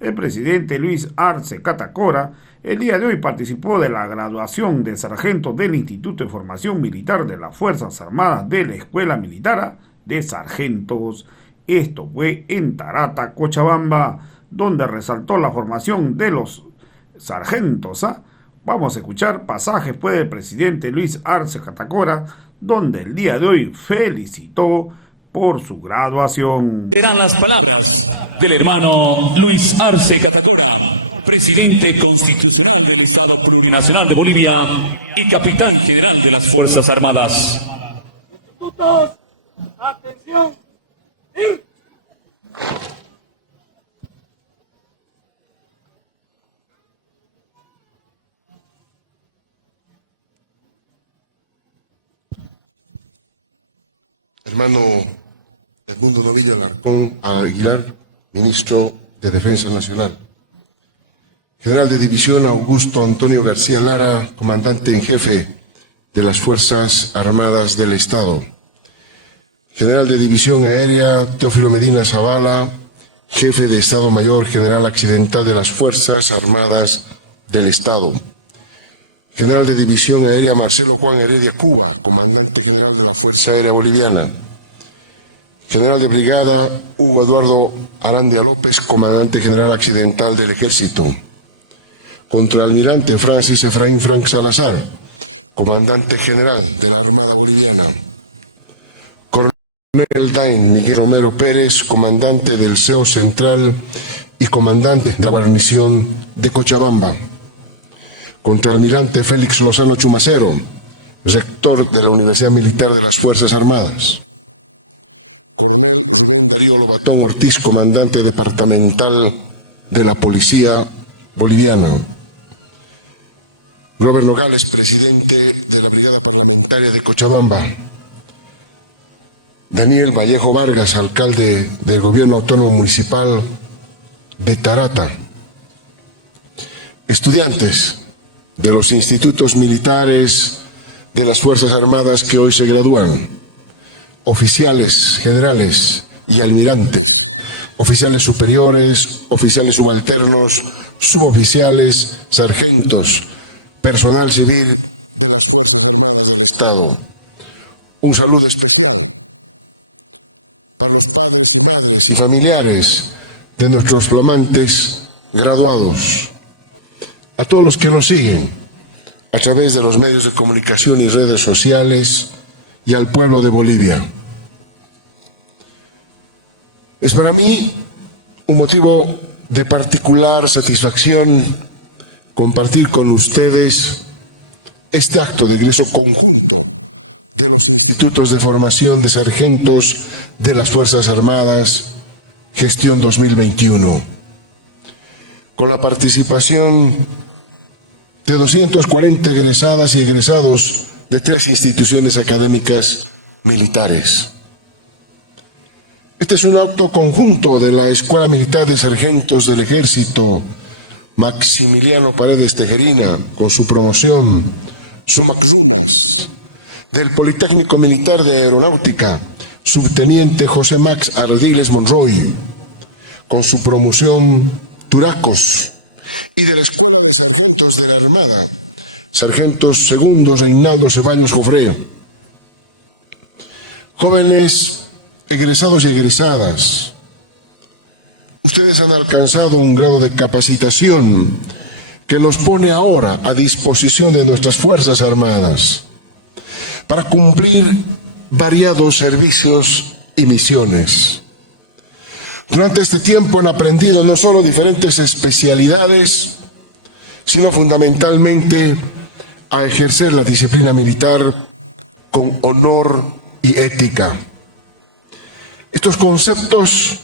El presidente Luis Arce Catacora el día de hoy participó de la graduación de sargento del Instituto de Formación Militar de las Fuerzas Armadas de la Escuela Militar de Sargentos. Esto fue en Tarata, Cochabamba, donde resaltó la formación de los sargentos. Vamos a escuchar pasajes pues del presidente Luis Arce Catacora, donde el día de hoy felicitó por su graduación. Serán las palabras del hermano Luis Arce Catacora, presidente constitucional del Estado Plurinacional de Bolivia y capitán general de las Fuerzas Armadas. Institutos, atención. Hermano Edmundo Novilla Alarcón Aguilar, ministro de Defensa Nacional. General de División Augusto Antonio García Lara, comandante en jefe de las Fuerzas Armadas del Estado. General de División Aérea Teófilo Medina Zavala, jefe de Estado Mayor General Accidental de las Fuerzas Armadas del Estado. General de División Aérea Marcelo Juan Heredia Cuba, comandante general de la Fuerza Aérea Boliviana. General de Brigada Hugo Eduardo Arandia López, comandante general accidental del Ejército. Contraalmirante Francis Efraín Frank Salazar, comandante general de la Armada Boliviana. Coronel Dain Miguel Romero Pérez, comandante del CEO Central y comandante de la guarnición de Cochabamba. Contraalmirante Félix Lozano Chumacero, rector de la Universidad Militar de las Fuerzas Armadas. Darío Lobatón Ortiz, comandante departamental de la Policía Boliviana. Robert Nogales, presidente de la Brigada Parlamentaria de Cochabamba. Daniel Vallejo Vargas, alcalde del Gobierno Autónomo Municipal de Tarata. Estudiantes de los institutos militares de las Fuerzas Armadas que hoy se gradúan, oficiales generales y almirantes, oficiales superiores, oficiales subalternos, suboficiales, sargentos, personal civil, Estado. Un saludo especial para los padres y familiares de nuestros flamantes graduados. A todos los que nos siguen a través de los medios de comunicación y redes sociales y al pueblo de Bolivia. Es para mí un motivo de particular satisfacción compartir con ustedes este acto de egreso conjunto de los institutos de formación de sargentos de las Fuerzas Armadas, gestión 2021, con la participación de 240 egresadas y egresados de 3 instituciones académicas militares. Este es un acto conjunto de la Escuela Militar de Sargentos del Ejército Maximiliano Paredes Tejerina, con su promoción, Sumaxumas, del Politécnico Militar de Aeronáutica, Subteniente José Max Ardiles Monroy, con su promoción, Turacos, y de la Escuela de Sargentos de la Armada, Sargentos Segundos Reinaldo Ceballos Jofré. Jóvenes egresados y egresadas, ustedes han alcanzado un grado de capacitación que los pone ahora a disposición de nuestras Fuerzas Armadas para cumplir variados servicios y misiones. Durante este tiempo han aprendido no solo diferentes especialidades, sino fundamentalmente a ejercer la disciplina militar con honor y ética. Estos conceptos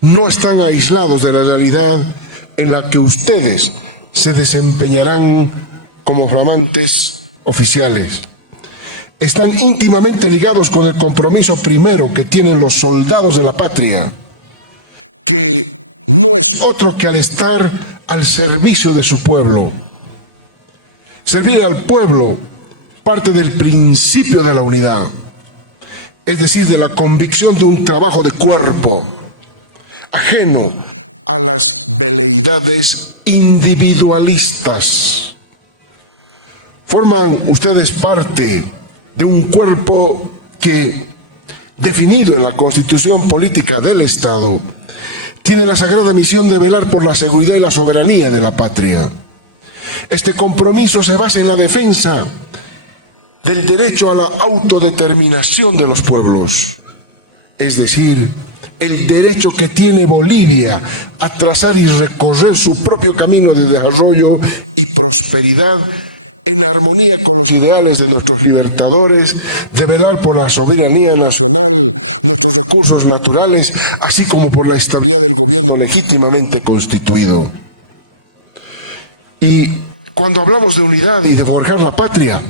no están aislados de la realidad en la que ustedes se desempeñarán como flamantes oficiales. Están íntimamente ligados con el compromiso primero que tienen los soldados de la patria. Otro que al estar al servicio de su pueblo. Servir al pueblo parte del principio de la unidad, es decir, de la convicción de un trabajo de cuerpo, ajeno individualistas. Forman ustedes parte de un cuerpo que, definido en la Constitución Política del Estado, tiene la sagrada misión de velar por la seguridad y la soberanía de la patria. Este compromiso se basa en la defensa del derecho a la autodeterminación de los pueblos, es decir, el derecho que tiene Bolivia a trazar y recorrer su propio camino de desarrollo y prosperidad en armonía con los ideales de nuestros libertadores, de velar por la soberanía nacional, los recursos naturales, así como por la estabilidad del gobierno legítimamente constituido. Y cuando hablamos de unidad y de forjar la patria,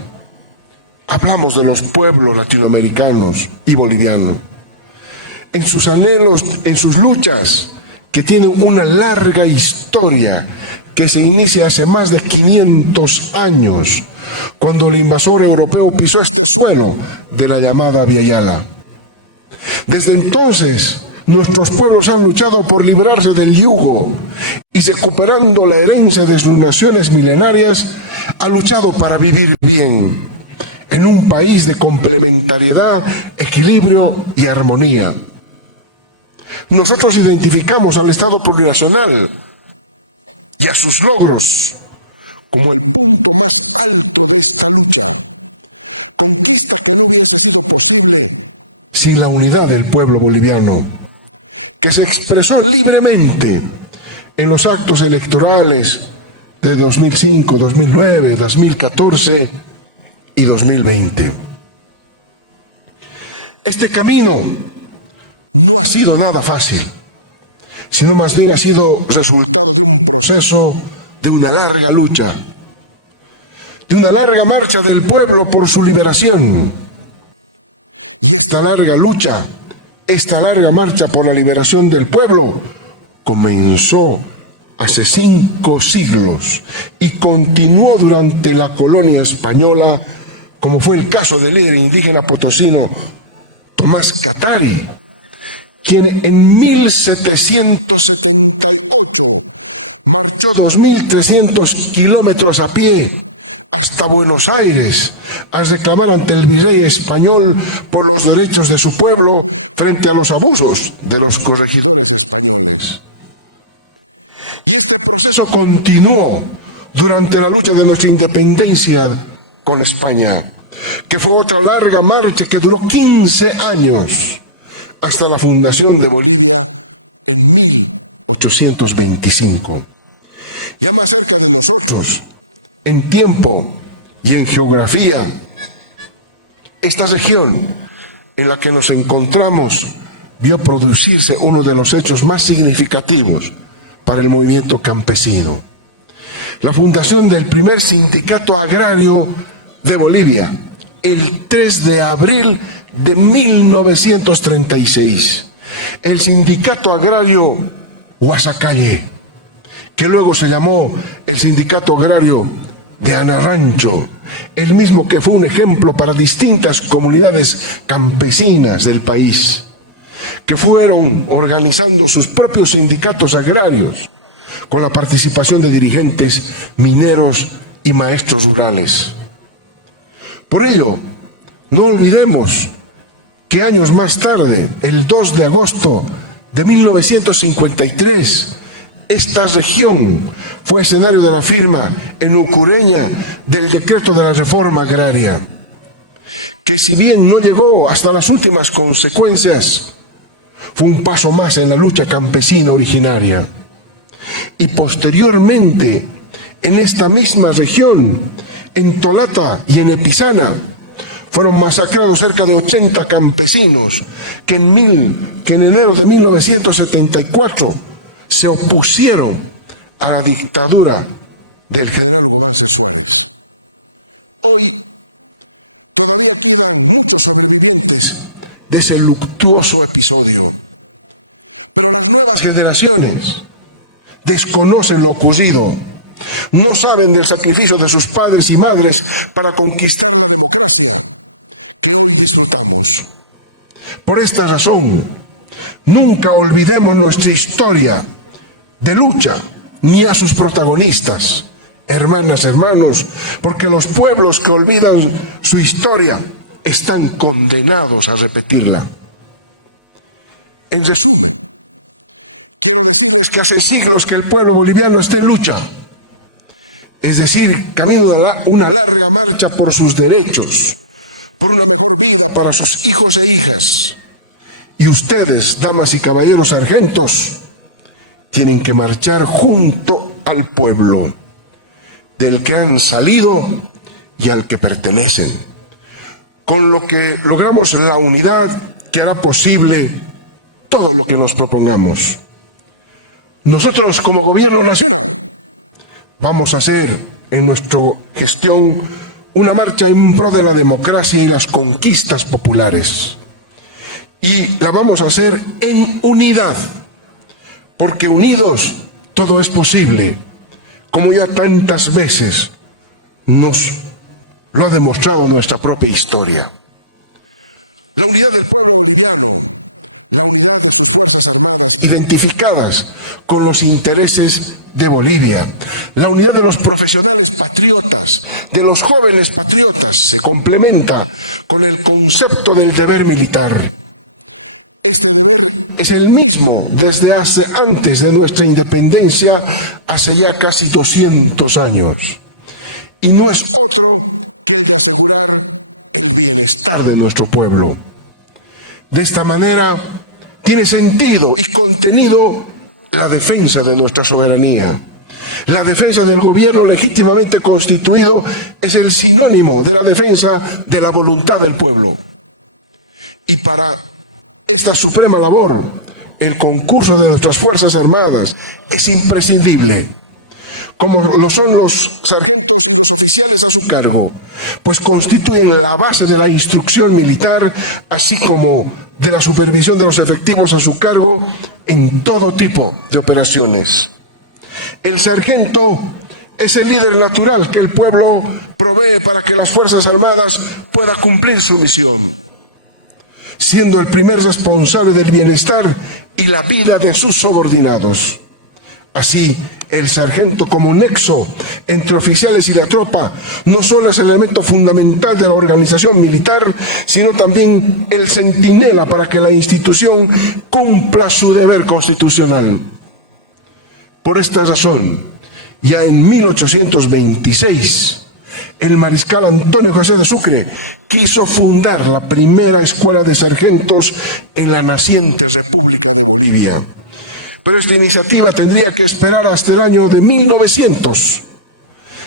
hablamos de los pueblos latinoamericanos y bolivianos, en sus anhelos, en sus luchas, que tienen una larga historia que se inicia hace más de 500 años, cuando el invasor europeo pisó este suelo de la llamada Via Yala. Desde entonces, nuestros pueblos han luchado por librarse del yugo y, recuperando la herencia de sus naciones milenarias, ha luchado para vivir bien en un país de complementariedad, equilibrio y armonía. Nosotros identificamos al Estado plurinacional y a sus logros como el punto más alto de esta lucha. Sin la unidad del pueblo boliviano, que se expresó libremente en los actos electorales de 2005, 2009, 2014 y 2020. Este camino no ha sido nada fácil, sino más bien ha sido resultado de un proceso de una larga lucha, de una larga marcha del pueblo por su liberación. Esta larga lucha, esta larga marcha por la liberación del pueblo comenzó hace 5 siglos y continuó durante la colonia española, como fue el caso del líder indígena potosino Tomás Catari, quien en 1774 marchó 2.300 kilómetros a pie hasta Buenos Aires a reclamar ante el virrey español por los derechos de su pueblo frente a los abusos de los corregidores españoles. El proceso continuó durante la lucha de nuestra independencia con España, que fue otra larga marcha que duró 15 años hasta la fundación de Bolivia en 1825. Ya más cerca de nosotros, en tiempo y en geografía, esta región en la que nos encontramos vio producirse uno de los hechos más significativos para el movimiento campesino: la fundación del primer sindicato agrario de Bolivia, el 3 de abril de 1936, el Sindicato Agrario Huasacalle, que luego se llamó el Sindicato Agrario de Anarancho, el mismo que fue un ejemplo para distintas comunidades campesinas del país, que fueron organizando sus propios sindicatos agrarios, con la participación de dirigentes mineros y maestros rurales. Por ello, no olvidemos que años más tarde, el 2 de agosto de 1953, esta región fue escenario de la firma en Ucureña del decreto de la reforma agraria, que si bien no llegó hasta las últimas consecuencias, fue un paso más en la lucha campesina originaria. Y posteriormente, en esta misma región, en Tolata y en Epizana, fueron masacrados cerca de 80 campesinos que en enero de 1974 se opusieron a la dictadura del general Gómez Azul. Hoy, muchos sobrevivientes de ese luctuoso episodio. Pero las nuevas generaciones desconocen lo ocurrido, no saben del sacrificio de sus padres y madres para conquistar la democracia. Por esta razón, nunca olvidemos nuestra historia de lucha ni a sus protagonistas, hermanas, hermanos, porque los pueblos que olvidan su historia están condenados a repetirla. En resumen, es que hace siglos que el pueblo boliviano está en lucha, es decir, camino de una larga marcha por sus derechos, por una vida para sus hijos e hijas. Y ustedes, damas y caballeros sargentos, tienen que marchar junto al pueblo del que han salido y al que pertenecen, con lo que logramos la unidad que hará posible todo lo que nos propongamos. Nosotros, como gobierno nacional, vamos a hacer en nuestra gestión una marcha en pro de la democracia y las conquistas populares. Y la vamos a hacer en unidad, porque unidos todo es posible, como ya tantas veces nos lo ha demostrado nuestra propia historia. La unidad del pueblo boliviano, identificadas con los intereses de Bolivia, la unidad de los profesionales patriotas, de los jóvenes patriotas, se complementa con el concepto del deber militar. Es el mismo desde antes de nuestra independencia, hace ya casi 200 años. Y no es otro que el bienestar de nuestro pueblo. De esta manera tiene sentido y contenido la defensa de nuestra soberanía. La defensa del gobierno legítimamente constituido es el sinónimo de la defensa de la voluntad del pueblo. Y para esta suprema labor, el concurso de nuestras Fuerzas Armadas es imprescindible, como lo son los sargentos y los oficiales a su cargo, pues constituyen la base de la instrucción militar, así como de la supervisión de los efectivos a su cargo en todo tipo de operaciones. El sargento es el líder natural que el pueblo provee para que las Fuerzas Armadas puedan cumplir su misión, siendo el primer responsable del bienestar y la vida de sus subordinados. Así, el sargento como nexo entre oficiales y la tropa no solo es el elemento fundamental de la organización militar, sino también el centinela para que la institución cumpla su deber constitucional. Por esta razón, ya en 1826, el mariscal Antonio José de Sucre quiso fundar la primera escuela de sargentos en la naciente República de Bolivia. Pero esta iniciativa tendría que esperar hasta el año de 1900.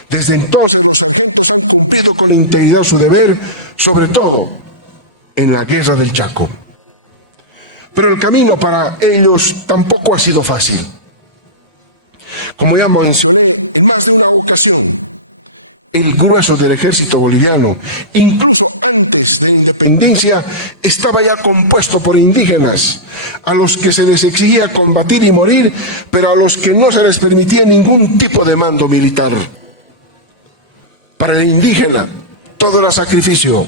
Desde entonces los sargentos han cumplido con integridad su deber, sobre todo en la guerra del Chaco. Pero el camino para ellos tampoco ha sido fácil. Como ya mencioné en más de una ocasión, el grueso del ejército boliviano, incluso antes de la independencia, estaba ya compuesto por indígenas, a los que se les exigía combatir y morir, pero a los que no se les permitía ningún tipo de mando militar. Para el indígena, todo era sacrificio,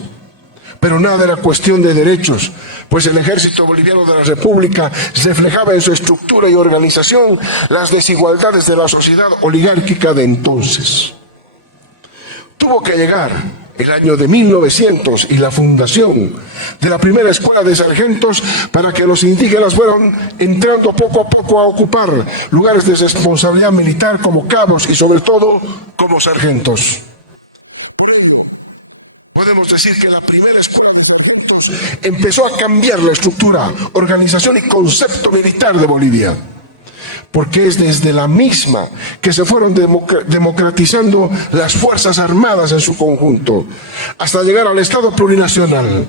pero nada era cuestión de derechos, pues el ejército boliviano de la República reflejaba en su estructura y organización las desigualdades de la sociedad oligárquica de entonces. Tuvo que llegar el año de 1900 y la fundación de la primera escuela de sargentos para que los indígenas fueran entrando poco a poco a ocupar lugares de responsabilidad militar como cabos y sobre todo como sargentos. Podemos decir que la primera escuela de sargentos empezó a cambiar la estructura, organización y concepto militar de Bolivia, porque es desde la misma que se fueron democratizando las Fuerzas Armadas en su conjunto, hasta llegar al Estado plurinacional,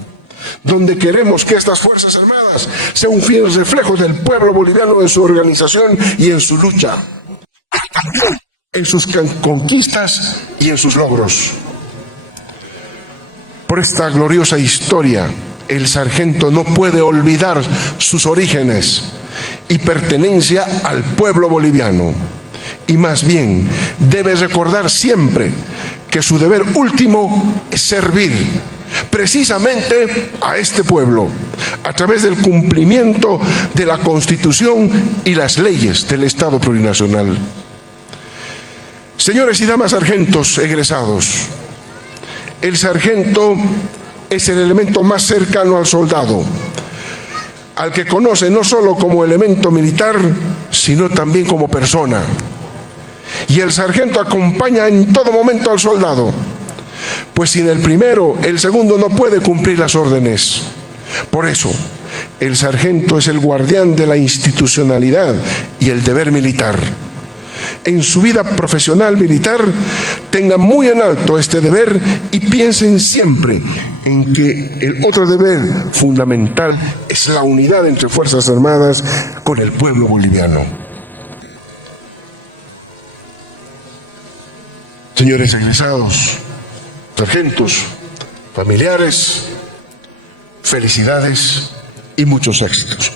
donde queremos que estas Fuerzas Armadas sean un fiel reflejo del pueblo boliviano en su organización y en su lucha, en sus conquistas y en sus logros. Por esta gloriosa historia, el sargento no puede olvidar sus orígenes y pertenencia al pueblo boliviano, y más bien debe recordar siempre que su deber último es servir precisamente a este pueblo a través del cumplimiento de la Constitución y las leyes del Estado plurinacional. Señores y damas sargentos egresados, el sargento es el elemento más cercano al soldado, al que conoce no solo como elemento militar, sino también como persona. Y el sargento acompaña en todo momento al soldado, pues sin el primero, el segundo no puede cumplir las órdenes. Por eso, el sargento es el guardián de la institucionalidad y el deber militar. En su vida profesional militar, tengan muy en alto este deber y piensen siempre en que el otro deber fundamental es la unidad entre Fuerzas Armadas con el pueblo boliviano. Señores egresados, sargentos, familiares, felicidades y muchos éxitos.